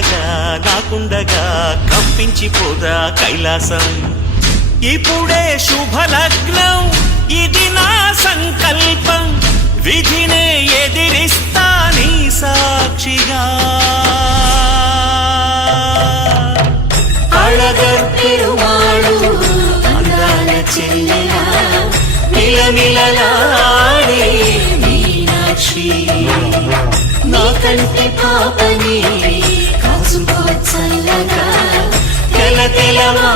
అండగా నాకుండగా కంపించిపోదా కైలాసం. ఇప్పుడే శుభలగ్నం, ఇది నా సంకల్పం, విధినే ఎదిరిస్తా నీ సాక్షిగా. అళగర్ పెరుమాళు అందాల చెల్లెలా మిలమిలలాడే మీనాక్షి, నీ కంటి పాపని కాసుకో చల్లగా తెల తెలవా